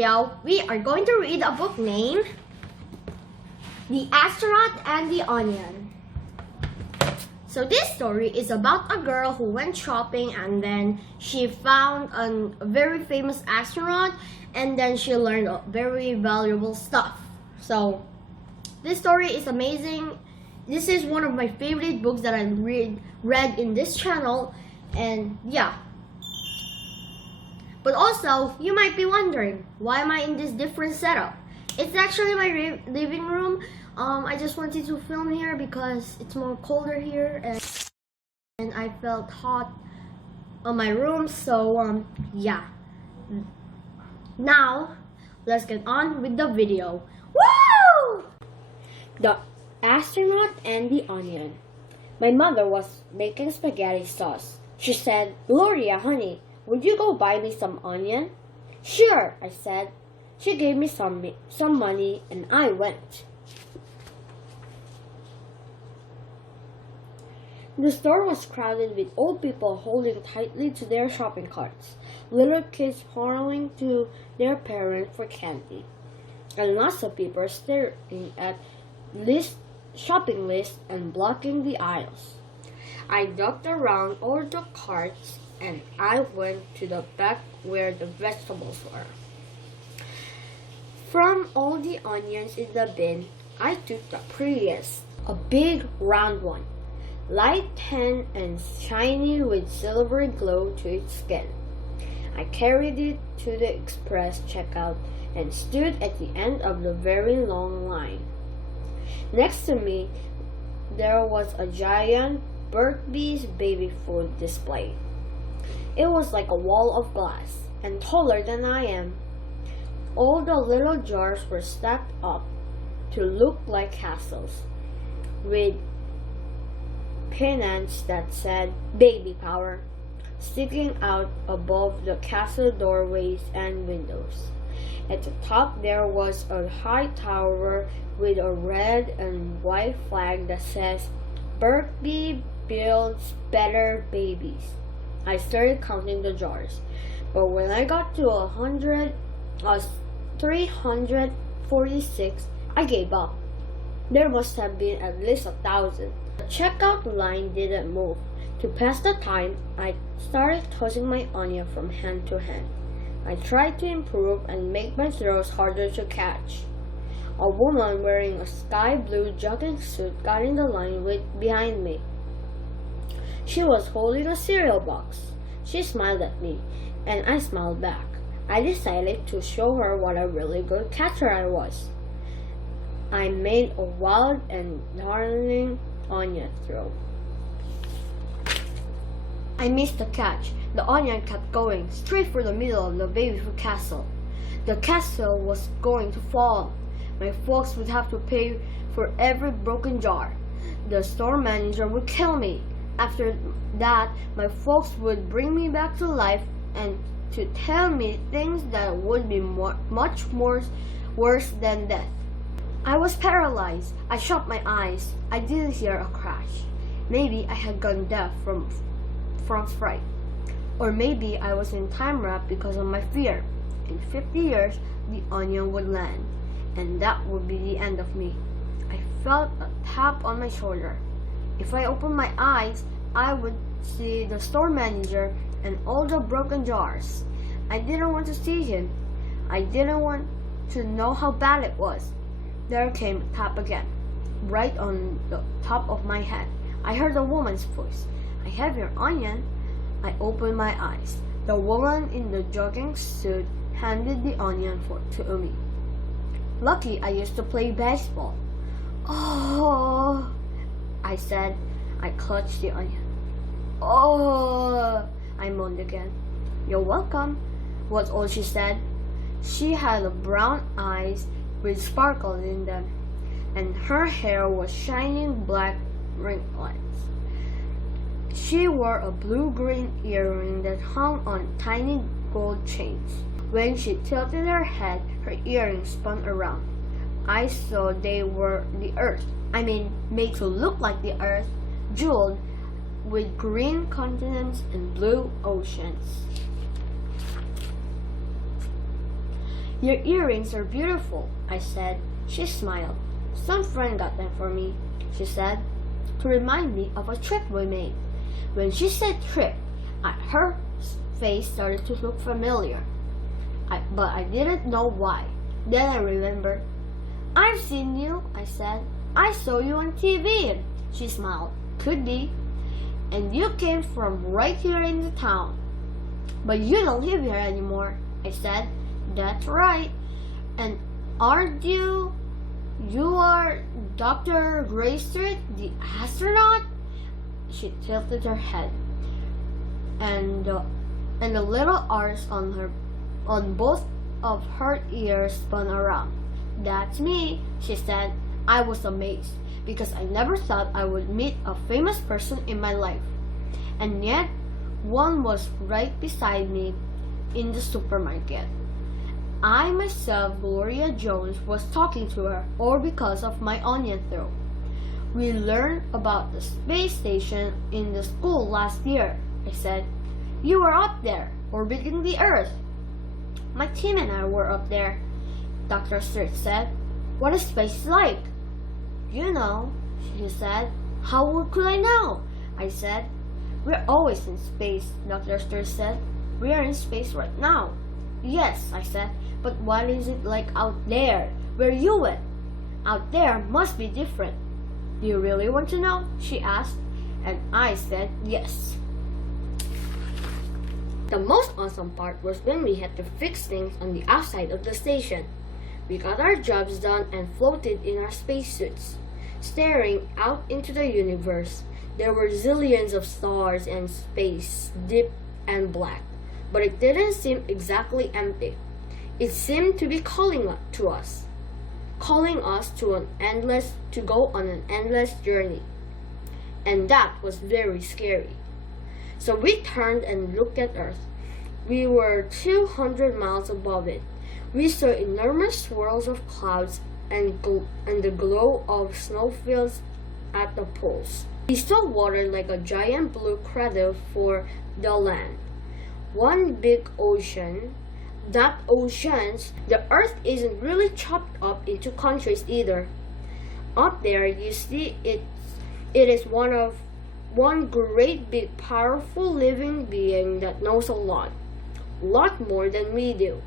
video, we are going to read a book named The Astronaut and the Onion. So this story is about a girl who went shopping and then she found a very famous astronaut and then she learned very valuable stuff. So this story is amazing. This is one of my favorite books that I read in this channel, and yeah. But also, you might be wondering, why am I in this different setup? It's actually my living room. I just wanted to film here because it's more colder here and I felt hot on my room, so yeah. Now, let's get on with the video. Woo! The Astronaut and the Onion. My mother was making spaghetti sauce. She said, "Gloria, honey, would you go buy me some onion?" "Sure," I said. She gave me some money and I went. The store was crowded with old people holding tightly to their shopping carts, little kids hurrying to their parents for candy, and lots of people staring at shopping lists and blocking the aisles. I ducked around all the carts and I went to the back where the vegetables were. From all the onions in the bin, I took the prettiest, a big round one, light tan and shiny with silvery glow to its skin. I carried it to the express checkout and stood at the end of the very long line. Next to me, there was a giant Burt's baby food display. It was like a wall of glass, and taller than I am. All the little jars were stacked up to look like castles, with pennants that said "Baby Power" sticking out above the castle doorways and windows. At the top there was a high tower with a red and white flag that says "Berkby builds better babies." I started counting the jars, but when I got to 346, I gave up. There must have been at least 1,000. The checkout line didn't move. To pass the time, I started tossing my onion from hand to hand. I tried to improve and make my throws harder to catch. A woman wearing a sky blue jogging suit got in the line behind me. She was holding a cereal box. She smiled at me, and I smiled back. I decided to show her what a really good catcher I was. I made a wild and darling onion throw. I missed the catch. The onion kept going straight for the middle of the baby food castle. The castle was going to fall. My folks would have to pay for every broken jar. The store manager would kill me. After that, my folks would bring me back to life and to tell me things that would be much more worse than death. I was paralyzed. I shut my eyes. I didn't hear a crash. Maybe I had gone deaf from fright. Or maybe I was in time wrap because of my fear. In 50 years, the onion would land, and that would be the end of me. I felt a tap on my shoulder. If I opened my eyes, I would see the store manager and all the broken jars. I didn't want to see him. I didn't want to know how bad it was. There came a tap again, right on the top of my head. I heard a woman's voice. "I have your onion." I opened my eyes. The woman in the jogging suit handed the onion to me. Lucky I used to play baseball. "Oh," I said. I clutched the onion. "Oh," I moaned again. "You're welcome," was all she said. She had brown eyes with sparkles in them, and her hair was shining black ringlets. She wore a blue-green earring that hung on tiny gold chains. When she tilted her head, her earrings spun around. I saw they were the earth. Made to look like the earth, jeweled with green continents and blue oceans. Your earrings are beautiful, I said. She smiled. Some friend got them for me, she said, to remind me of a trip we made. When she said trip, her face started to look familiar. But I didn't know why. Then I remembered. I've seen you, I said. I saw you on TV. She smiled. Could be. And you came from right here in the town. But you don't live here anymore, I said. That's right. And aren't you? You are Dr. Graystreet, the astronaut? She tilted her head. And the little R's on both of her ears spun around. That's me, she said. I was amazed because I never thought I would meet a famous person in my life. And yet, one was right beside me in the supermarket. I myself, Gloria Jones, was talking to her, or because of my onion throw. We learned about the space station in the school last year, I said. You were up there, orbiting the Earth. My team and I were up there, Dr. Sturt said. What is space like? You know, she said. How could I know? I said. We're always in space, Dr. Sturt said. We are in space right now. Yes, I said, but what is it like out there, where you went? Out there must be different. Do you really want to know? She asked, and I said yes. The most awesome part was when we had to fix things on the outside of the station. We got our jobs done and floated in our spacesuits, staring out into the universe. There were zillions of stars and space, deep and black, but it didn't seem exactly empty. It seemed to be calling to us to go on an endless journey. And that was very scary. So we turned and looked at Earth. We were 200 miles above it. We saw enormous swirls of clouds and the glow of snowfields at the poles. We saw water like a giant blue cradle for the land. One big ocean. Not oceans. The Earth isn't really chopped up into countries either. Up there, you see, it is one great big powerful living being that knows a lot more than we do.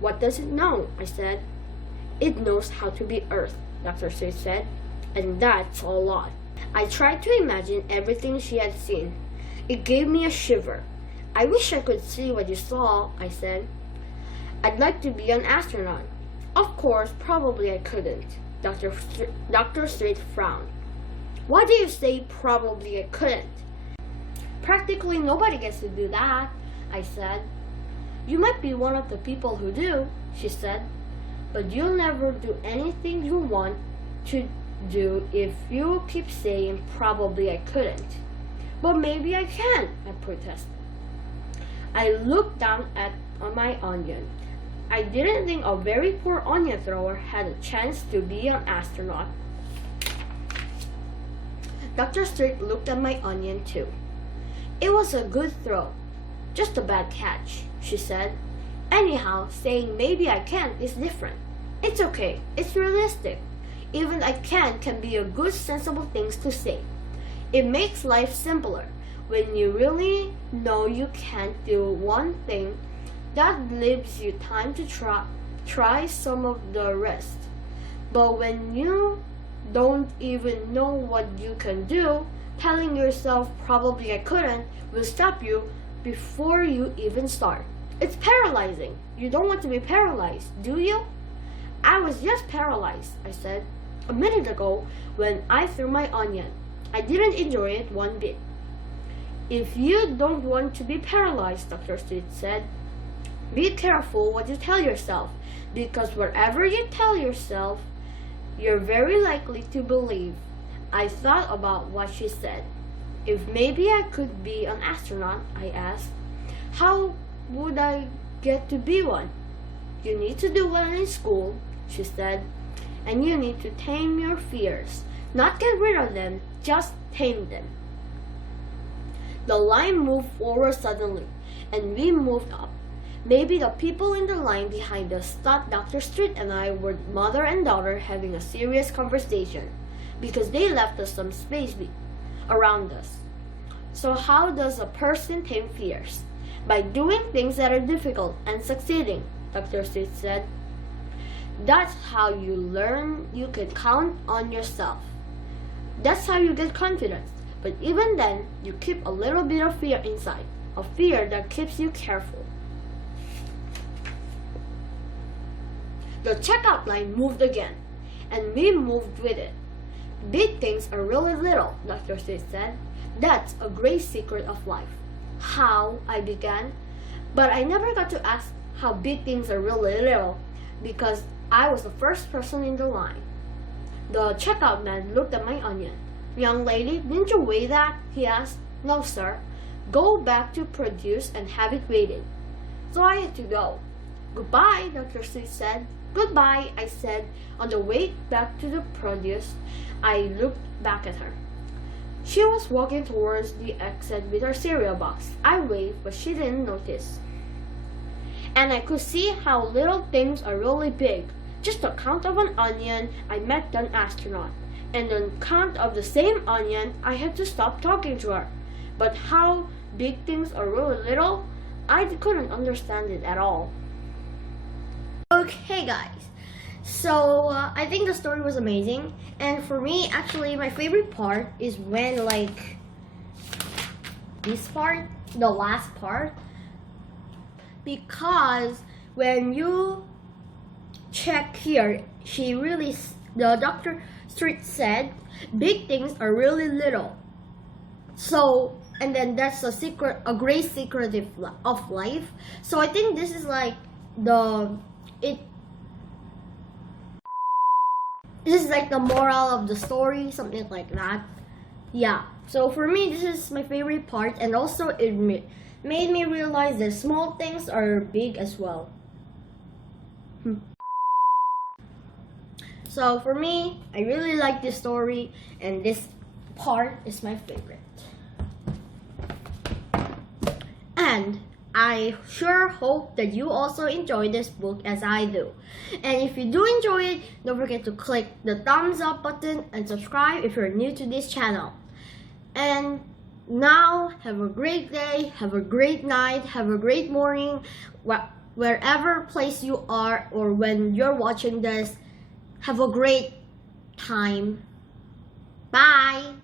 What does it know? I said. It knows how to be Earth, Dr. Seuss said, and that's a lot. I tried to imagine everything she had seen. It gave me a shiver. I wish I could see what you saw, I said. I'd like to be an astronaut. Of course, probably I couldn't. Dr. Strait frowned. Why do you say probably I couldn't? Practically nobody gets to do that, I said. You might be one of the people who do, she said, but you'll never do anything you want to do if you keep saying probably I couldn't. But maybe I can, I protested. I looked down at my onion. I didn't think a very poor onion thrower had a chance to be an astronaut. Dr. Sturt looked at my onion too. It was a good throw, just a bad catch, she said. Anyhow, saying maybe I can't is different. It's okay, it's realistic. Even I can be a good sensible thing to say. It makes life simpler. When you really know you can't do one thing, that leaves you time to try some of the rest. But when you don't even know what you can do, telling yourself probably I couldn't will stop you before you even start. It's paralyzing. You don't want to be paralyzed, do you? I was just paralyzed, I said. A minute ago, when I threw my onion, I didn't enjoy it one bit. If you don't want to be paralyzed, Dr. Street said, be careful what you tell yourself, because whatever you tell yourself, you're very likely to believe. I thought about what she said. If maybe I could be an astronaut, I asked, how would I get to be one? You need to do well in school, she said, and you need to tame your fears. Not get rid of them, just tame them. The line moved forward suddenly, and we moved up. Maybe the people in the line behind us thought Dr. Street and I were mother and daughter having a serious conversation because they left us some space around us. So how does a person tame fears? By doing things that are difficult and succeeding, Dr. Street said. That's how you learn you can count on yourself. That's how you get confidence. But even then, you keep a little bit of fear inside, a fear that keeps you careful. The checkout line moved again, and we moved with it. Big things are really little, Dr. Street said. That's a great secret of life. How? I began, but I never got to ask how big things are really little because I was the first person in the line. The checkout man looked at my onion. Young lady, didn't you weigh that? He asked. No, sir. Go back to produce and have it weighed. So I had to go. Goodbye, Dr. Street said. Goodbye, I said. On the way back to the produce, I looked back at her. She was walking towards the exit with her cereal box. I waved, but she didn't notice. And I could see how little things are really big. Just the count of an onion, I met an astronaut. And on count of the same onion, I had to stop talking to her. But how big things are really little, I couldn't understand it at all. Okay guys, so I think the story was amazing. And for me, actually, my favorite part is when this part, the last part. Because when you check here, the Dr. Street said, big things are really little. So, and then that's a great secret of life. So I think this is this is like the moral of the story, something like that. Yeah, so for me, this is my favorite part, and also it made me realize that small things are big as well. So for me, I really like this story, and this part is my favorite. And I sure hope that you also enjoy this book as I do. And if you do enjoy it, don't forget to click the thumbs up button and subscribe if you're new to this channel. And now, have a great day, have a great night, have a great morning, wherever place you are or when you're watching this. Have a great time. Bye!